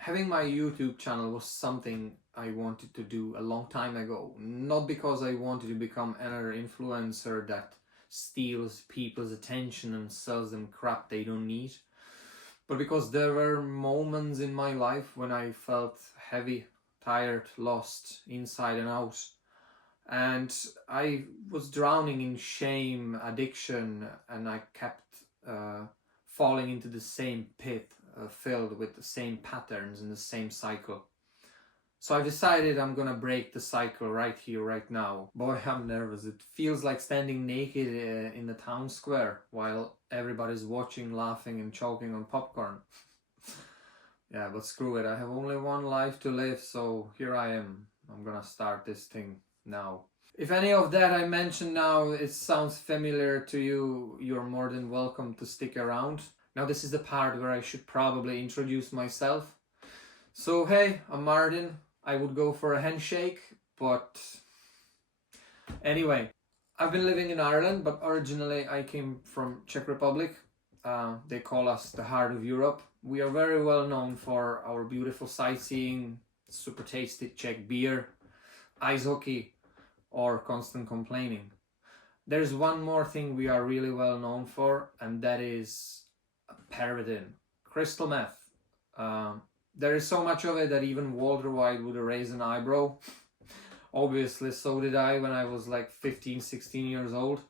Having my YouTube channel was something I wanted to do a long time ago. Not because I wanted to become another influencer that steals people's attention and sells them crap they don't need, but because there were moments in my life when I felt heavy, tired, lost, inside and out. And I was drowning in shame, addiction, and I kept falling into the same pit, filled with the same patterns and the same cycle. So I decided I'm gonna break the cycle right here, right now. Boy, I'm nervous. It feels like standing naked in the town square while everybody's watching, laughing and choking on popcorn. Yeah, but screw it. I have only one life to live, so here I am. I'm gonna start this thing now. If any of that I mentioned now, it sounds familiar to you, you're more than welcome to stick around. Now this is the part where I should probably introduce myself. So hey, I'm Martin. I would go for a handshake, but anyway, I've been living in Ireland, but originally I came from Czech Republic. They call us the heart of Europe. We are very well known for our beautiful sightseeing, super tasty Czech beer, ice hockey, or constant complaining. There's one more thing we are really well known for, and that is paraffin, crystal meth. There is so much of it that even Walter White would raise an eyebrow. Obviously, so did I when I was like 15, 16 years old.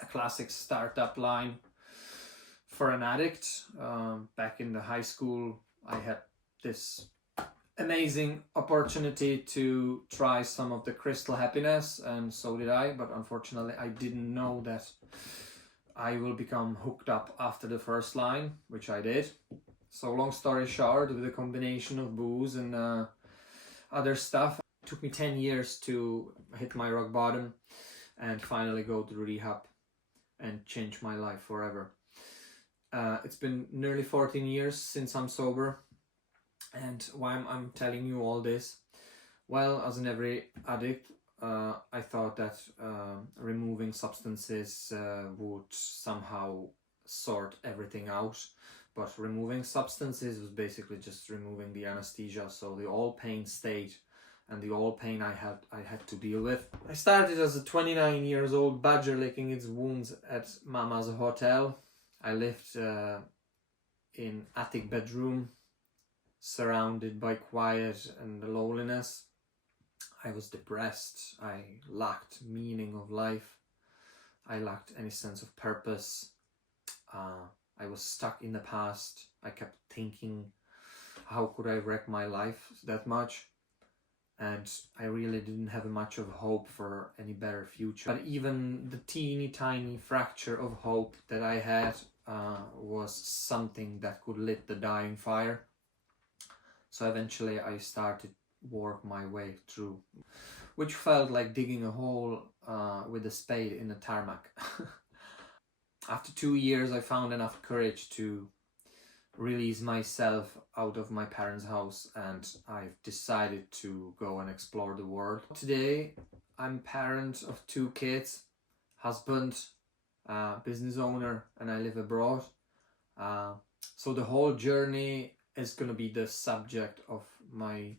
A classic startup line for an addict. Back in the high school, I had this amazing opportunity to try some of the crystal happiness, and so did I, but unfortunately I didn't know that I will become hooked up after the first line, which I did. So long story short, with a combination of booze and other stuff, it took me 10 years to hit my rock bottom and finally go to rehab and change my life forever. It's been nearly 14 years since I'm sober. And why I'm telling you all this? Well, as in every addict, I thought that removing substances would somehow sort everything out. But removing substances was basically just removing the anesthesia, so the all pain stayed, and the all pain I had to deal with. I started as a 29 years old badger licking its wounds at Mama's hotel. I lived in attic bedroom, surrounded by quiet and loneliness. I was depressed. I lacked meaning of life. I lacked any sense of purpose. I was stuck in the past. I kept thinking, how could I wreck my life that much? And I really didn't have much of hope for any better future. But even the teeny tiny fracture of hope that I had was something that could lit the dying fire. So eventually I started work my way through, which felt like digging a hole with a spade in the tarmac. After 2 years, I found enough courage to release myself out of my parents' house, and I've decided to go and explore the world. Today, I'm parent of 2 kids, husband, business owner, and I live abroad. So the whole journey is going to be the subject of my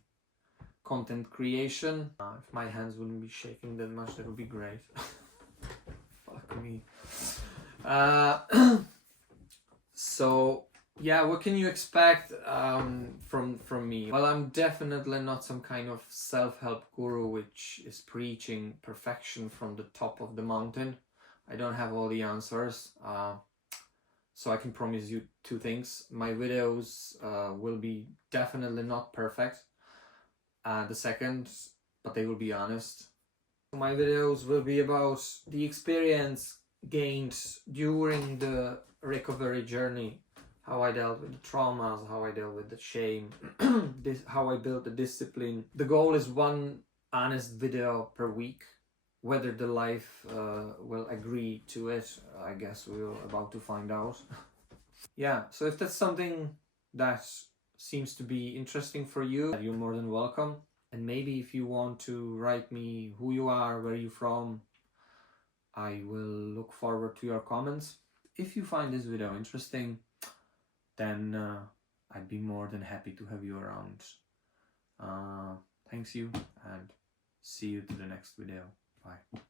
content creation. If my hands wouldn't be shaking that much, that would be great. Fuck me. So yeah, what can you expect from me? Well, I'm definitely not some kind of self-help guru which is preaching perfection from the top of the mountain. I don't have all the answers, so I can promise you 2 things. My videos will be definitely not perfect. The second, but they will be honest. My videos will be about the experience gained during the recovery journey, how I dealt with the traumas, how I dealt with the shame, how I built the discipline. The goal is 1 honest video per week. Whether the life will agree to it, I guess we're about to find out. Yeah, so if that's something that seems to be interesting for you, you're more than welcome. And maybe if you want to write me who you are, where you're from, I will look forward to your comments. If you find this video interesting, then I'd be more than happy to have you around. Thanks you, and see you to the next video. Bye.